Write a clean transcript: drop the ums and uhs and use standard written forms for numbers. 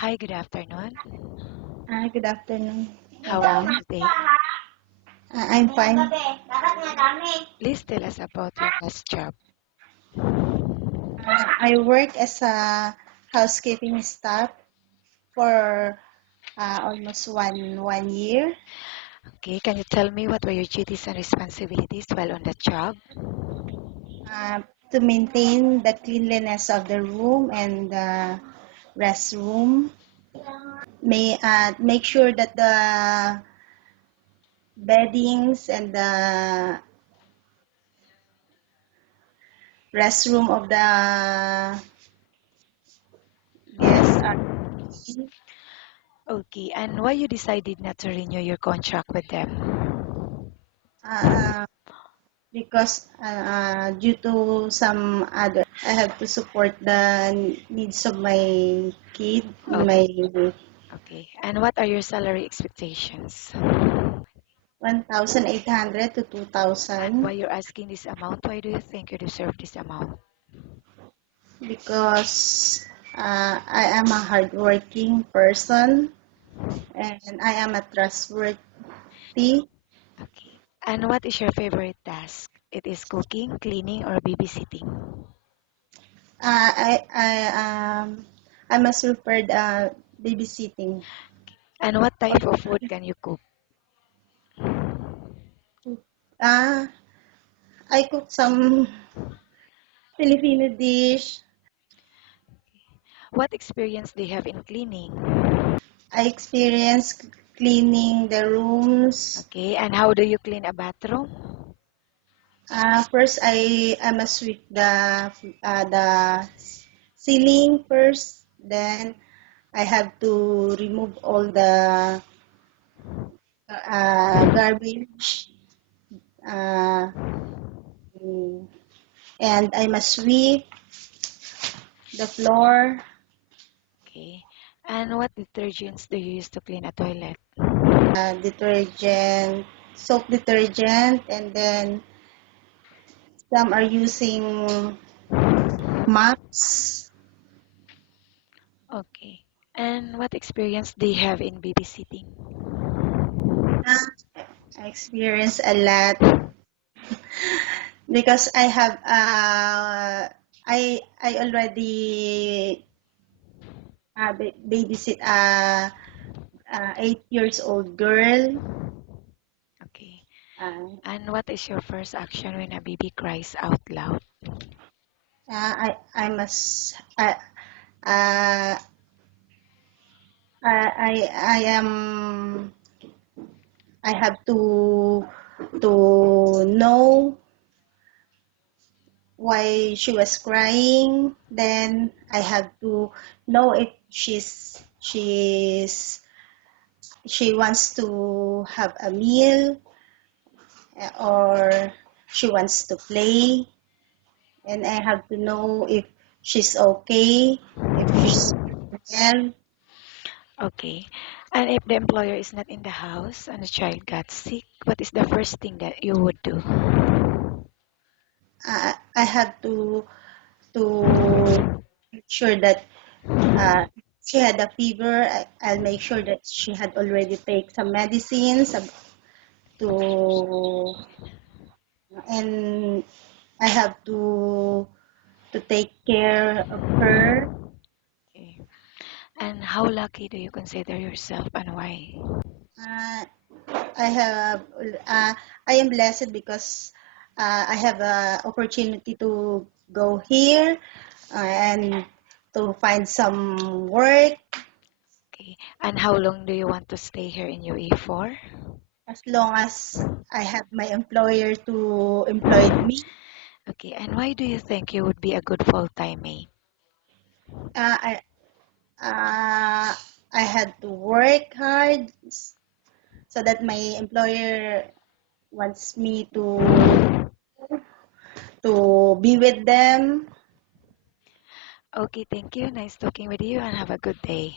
Hi, good afternoon. Good afternoon, How are madam. you today? I'm fine. Please tell us about your last job. I work as a housekeeping staff for almost one year Okay, can you tell me what were your duties and responsibilities while on the job? uh, to maintain the cleanliness of the room and the restroom. May make sure that the beddings and the restroom of the guests are clean. Okay, and why you decided not to renew your contract with them? Uh, because due to some other I have to support the needs of my kid Oh, my okay. And what are your salary expectations? 1,800 to Why 2,000 you're asking this amount? Why do you think you deserve this amount? because I am a hardworking person and I am a trustworthy. Okay. And what is your favorite task? It is cooking, cleaning, or babysitting? I must prefer babysitting. And what type of food can you cook? uh, I cook some Filipino dish. What experience do you have in cleaning? I experienced cleaning the rooms. Okay, and how do you clean a bathroom? First, I must sweep the ceiling first. Then I have to remove all the garbage, uh, mm, and I must sweep the floor. Okay, and what detergents do you use to clean a toilet? Detergent, soap detergent, and then some are using mops. Okay, and what experience do you have in babysitting? Uh, I experienced a lot because I have I already babysit a 8 years old girl. Okay, Uh, and what is your first action when a baby cries out loud? I must uh, I am I have to know why she was crying. Then I have to know if she wants to have a meal or she wants to play, and I have to know if she's okay, if she's well. Okay, and if the employer is not in the house and the child got sick, what is the first thing that you would do? I have to make sure that she had a fever. I'll make sure that she had already take some medicines to, and I have to take care of her. Okay, and how lucky do you consider yourself and why? Uh, I have I am blessed because I have a opportunity to go here and to find some work Okay, and how long do you want to stay here in UAE for? as long as I have my employer to employ me. Okay, and why do you think you would be a good full-time mate? Uh, I uh, I had to work hard so that my employer wants me to be with them. Okay, thank you. Nice talking with you and have a good day.